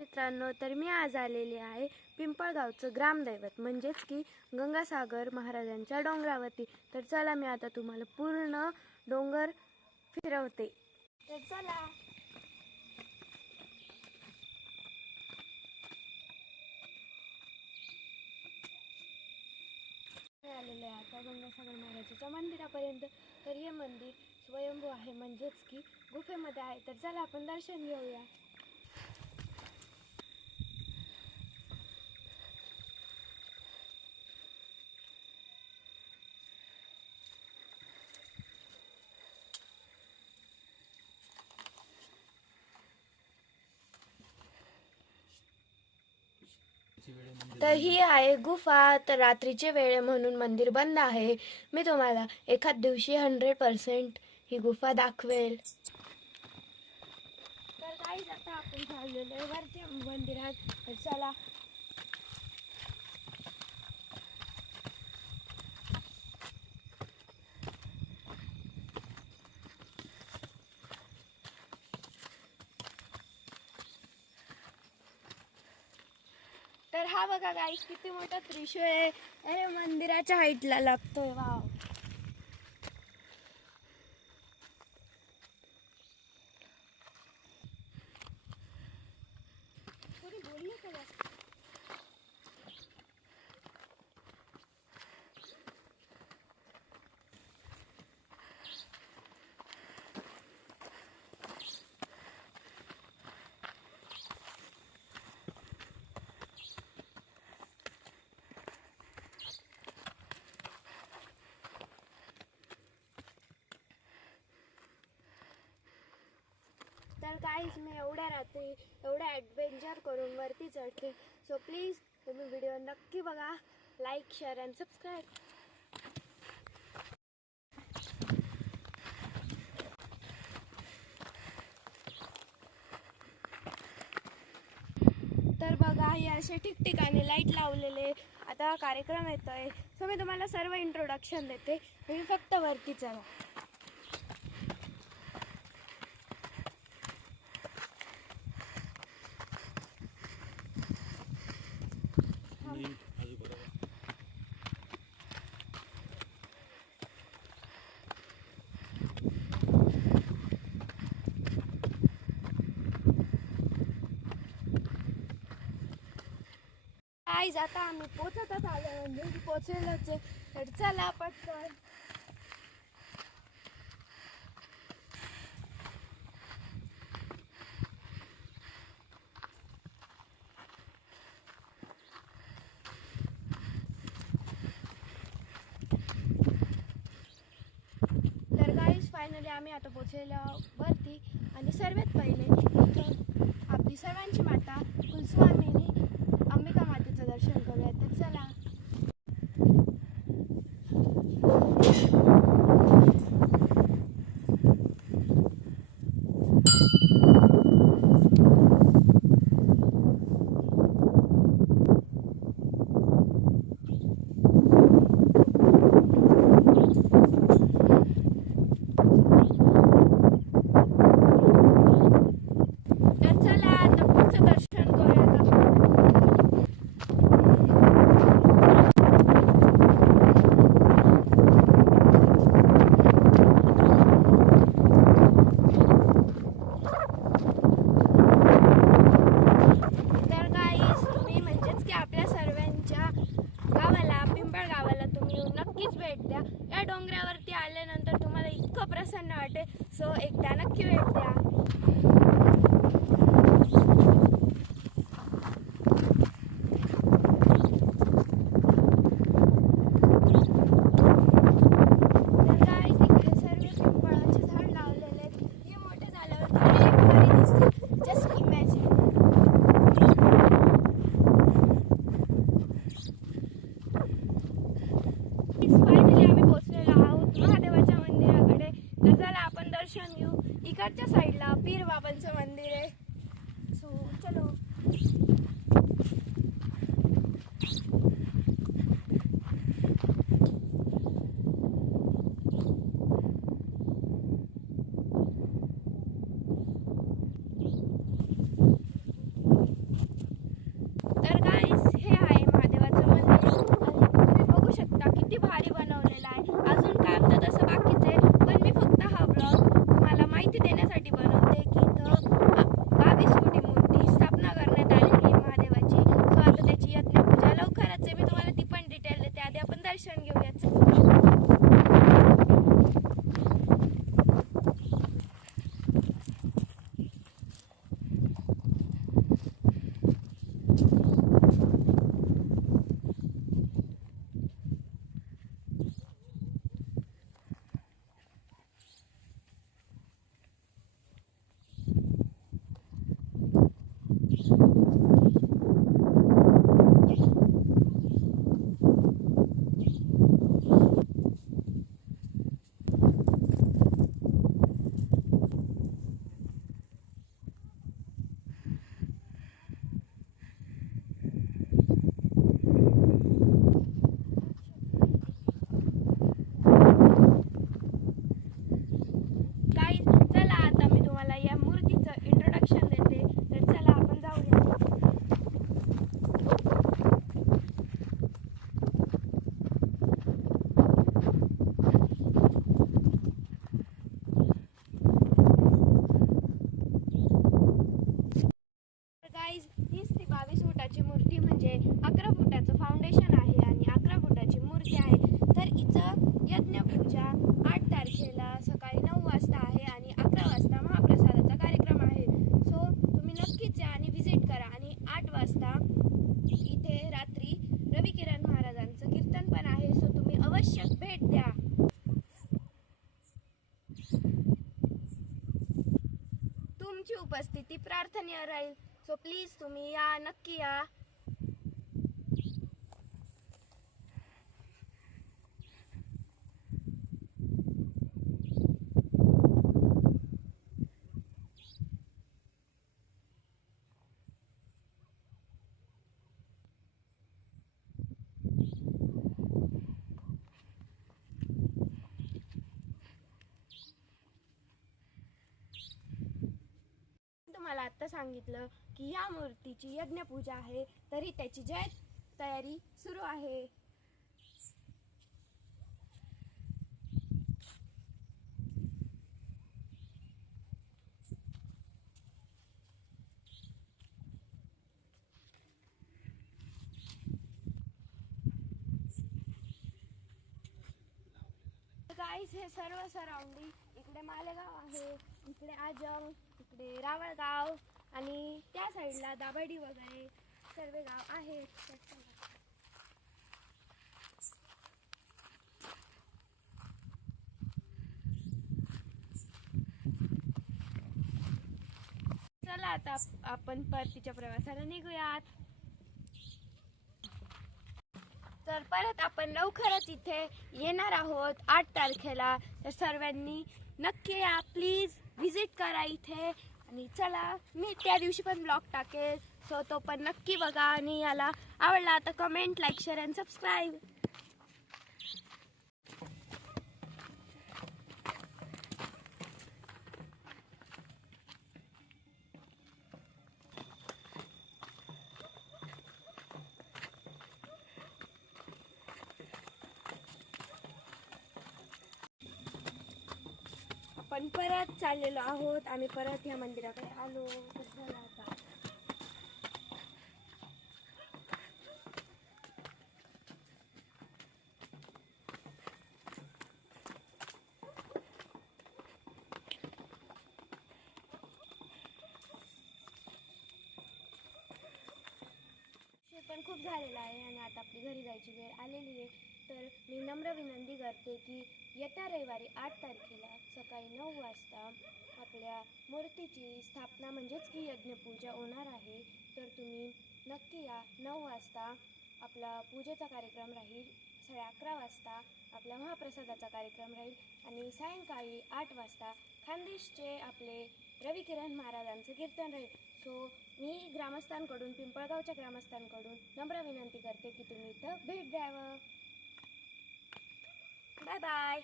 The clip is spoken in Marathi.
मित्रांनो, तर मी आज आलेले आहे पिंपळगावचं ग्रामदैवत म्हणजेच की गंगासागर महाराजांच्या डोंगरावरती. तर चला, मी आता तुम्हाला पूर्ण डोंगर फिरवते. तर चला. आलेले आहे आता गंगासागर महाराजांच्या मंदिरापर्यंत. तर हे मंदिर स्वयंभू आहे म्हणजेच की गुफेमध्ये आहे. तर चला आपण दर्शन घेऊया. तर ही आहे गुफा. तर रात्रीचे वेळ म्हणून मंदिर बंद आहे. मी तुम्हाला एखाद दिवशी 100% ही गुफा दाखवेल. तर काही आता आपण चाललेलो आहे वरच्या मंदिरात. तर चला. तर हा बघा गाईस, किती मोठा त्रिशूळ आहे. अरे, मंदिराच्या हाईटला लागतोय. वाव. तर गाईस, मी एवढ्या रात्री एवढा ॲडव्हेंचर करून वरती चढते. सो प्लीज तुम्ही व्हिडिओ नक्की बघा. Like, share and subscribe. तर बघा, हे असे ठिकठिकाणी लाईट लावलेले. आता कार्यक्रम येतोय, सो मी तुम्हाला सर्व इंट्रोडक्शन देते. तुम्ही फक्त वरती चला. गाईज, आता आम्ही पोचतच आलो, म्हणजे पोचलेलोच आहे. तर चला पटकन. तर गाईज, फायनली आम्ही आता पोचलेलो वरती. आणि सर्वात पहिले इथं आपली सर्वांची माता कुलस्वामिनी अंबिका मातेचं दर्शन करूया. तर चला. नक्कीच भेट द्या. या डोंगरावरती आल्यानंतर तुम्हाला इतकं प्रसन्न वाटेल. सो एकदा नक्की भेट द्या. फायनली आम्ही पोहोचलेलो आहोत महादेवाच्या मंदिराकडे. तर चला आपण दर्शन घेऊ. इकडच्या साईडला पीर बाबांचं मंदिर आहे. सो चलो. तुमची उपस्थिती प्रार्थनीय राहील. सो प्लीज तुम्ही या, नक्की या. तुम्हाला आता सांगितलं की या मूर्तीची यज्ञपूजा आहे, तरी त्याची तयारी सुरू आहे. गाईस, हे सर्व सराउंडिंग, इकडे मालेगाव आहे, इकडे आजंग, इकडे रावळगाव आणि त्या साईडला दाभाडी वगैरे सर्व गाव आहेत. चला आता आपण परतीच्या प्रवासाला निघूयात. तर परत आपण लवकरच इथे येणार आहोत 8 तारखेला. तर सर्वांनी नक्की या, प्लीज व्हिजिट करा इथे. आणि चला, मी त्या दिवशी पण ब्लॉग टाकेल, सो तो पण नक्की बघा. आणि याला आवडला तर comment, like, share and subscribe. आपण परत चाललेलो आहोत. आम्ही परत या मंदिराकडे आलो. झालं आता. पण खूप झालेलं आहे आणि आता आपली घरी जायची वेळ आलेली आहे. तर मी नम्र विनंती करते की येत्या रविवारी 8 तारखेला सकाळी 9 वाजता आपल्या मूर्तीची स्थापना म्हणजेच की यज्ञपूजा होणार आहे. तर तुम्ही नक्की या. 9 वाजता आपला पूजेचा कार्यक्रम राहील. 11:30 वाजता आपला महाप्रसादाचा कार्यक्रम राहील आणि सायंकाळी 8 वाजता खानदेशचे आपले रविकिरण महाराजांचं कीर्तन राहील. सो मी ग्रामस्थांकडून, पिंपळगावच्या ग्रामस्थांकडून नम्र विनंती करते की तुम्ही इथं भेट द्यावं. Bye bye.